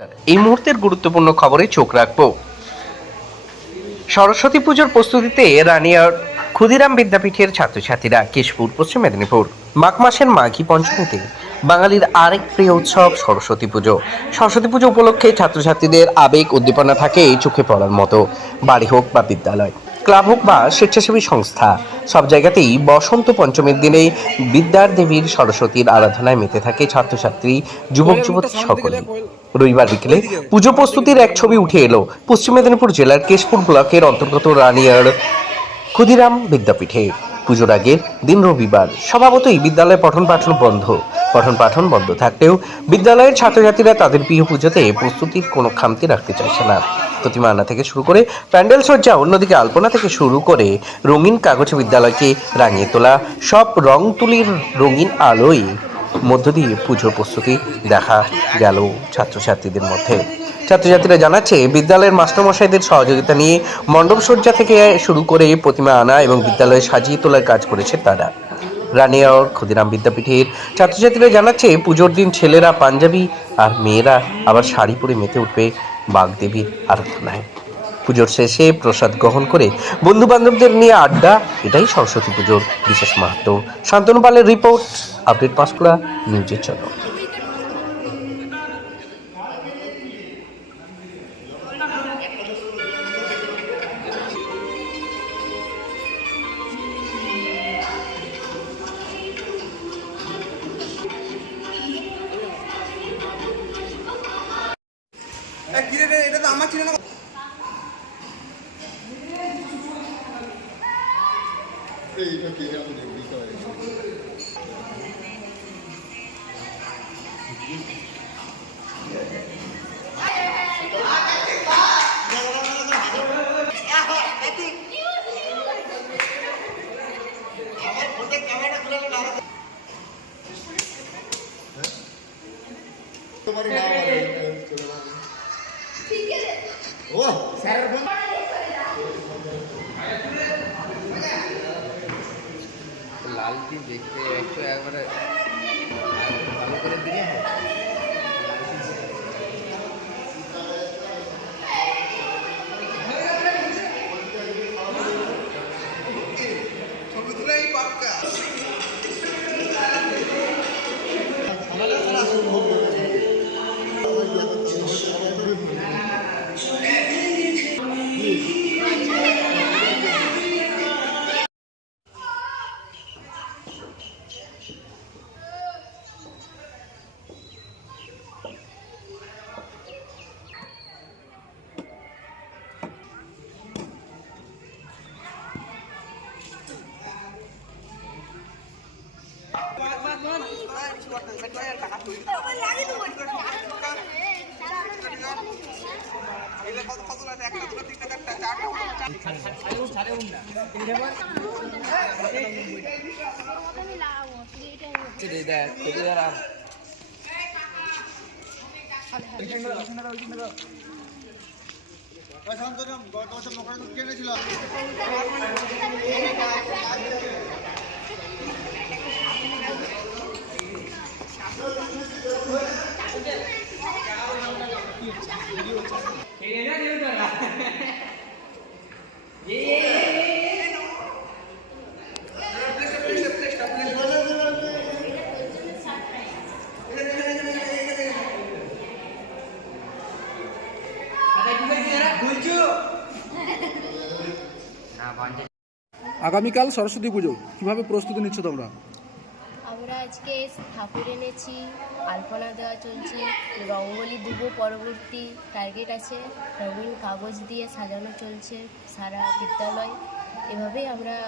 এই মুহূর্তের গুরুত্বপূর্ণ খবরে চোখ রাখবো। সরস্বতী পুজোর প্রস্তুতিতে রানিয়ার ক্ষুদিরাম বিদ্যাপীঠের ছাত্রছাত্রীরা কেশপুর, পশ্চিম মেদিনীপুর। মাঘ মাসের মাঘী পঞ্চমীতে বাঙালির আরেক প্রিয় উৎসব সরস্বতী পুজো। সরস্বতী পুজো উপলক্ষে ছাত্রছাত্রীদের আবেগ উদ্দীপনা থাকে চোখে পড়ার মতো। বাড়ি হোক বা বিদ্যালয়, ক্লাব হোক বা স্বেচ্ছাসেবী সংস্থা, সব জায়গাতেই বসন্ত পঞ্চমীর দিনে বিদ্যার দেবীর সরস্বতীর আরাধনায় মেতে থাকে ছাত্রছাত্রী, যুবক যুবতী সকলে। রবিবার বিকেলে পুজো প্রস্তুতির এক ছবি উঠে এলো পশ্চিম মেদিনীপুর জেলার কেশপুর ব্লকের অন্তর্গত রানিয়ার ক্ষুদিরাম বিদ্যাপীঠে। পুজোর আগের দিন রবিবার, স্বভাবতই বিদ্যালয়ে পঠন পাঠন বন্ধ থাকলেও বিদ্যালয়ের ছাত্রছাত্রীরা তাদের প্রিয় পুজোতে প্রস্তুতির কোনো খামতি রাখতে চাইছে না। প্রতিমা আনা থেকে শুরু করে প্যান্ডেল সজ্জা, অন্যদিকে আলপনা থেকে শুরু করে রঙিন কাগজে বিদ্যালয়কে রাঙিয়ে তোলা, সব রং তুলির রঙিন আলোয় মধ্য দিয়ে পুজোর প্রস্তুতি দেখা গেল ছাত্রছাত্রীদের মধ্যে। ছাত্রছাত্রীরা জানাচ্ছে, বিদ্যালয়ের মাস্টারমশাইদের সহযোগিতা নিয়ে মণ্ডপ সজ্জা থেকে শুরু করে প্রতিমা আনা এবং বিদ্যালয়ে সাজিয়ে তোলার কাজ করেছে তারা। রানিয়ার ক্ষুদিরাম বিদ্যাপীঠের ছাত্রছাত্রীরা জানাচ্ছে, পুজোর দিন ছেলেরা পাঞ্জাবি আর মেয়েরা আবার শাড়ি পরে মেতে উঠবে বাগদেবীর আরাধনায়। পুজোর শেষে প্রসাদ গ্রহণ করে বন্ধু বান্ধবদের নিয়ে আড্ডা, এটাই সরস্বতী পুজোর বিশেষ মাহাত্ম্য। শান্তনু পালের রিপোর্ট, আপডেট পাঁশকুড়া নিউজের জন্য। এটা তো আমার ছিল না। লালটি দেখতে একটু একবারে ভালো করে দিলে হয়। আগামীকাল সরস্বতী পুজো, কিভাবে প্রস্তুতি নিচ্ছ তোমরা? আমরা আজকে ঠাকুর এনেছি, আলপনা দেওয়া চলছে, রঙ্গোলি দেবো, পরবর্তী টার্গেট আছে, রঙিন কাগজ দিয়ে সাজানো চলছে সারা বিদ্যালয়। এভাবেই আমরা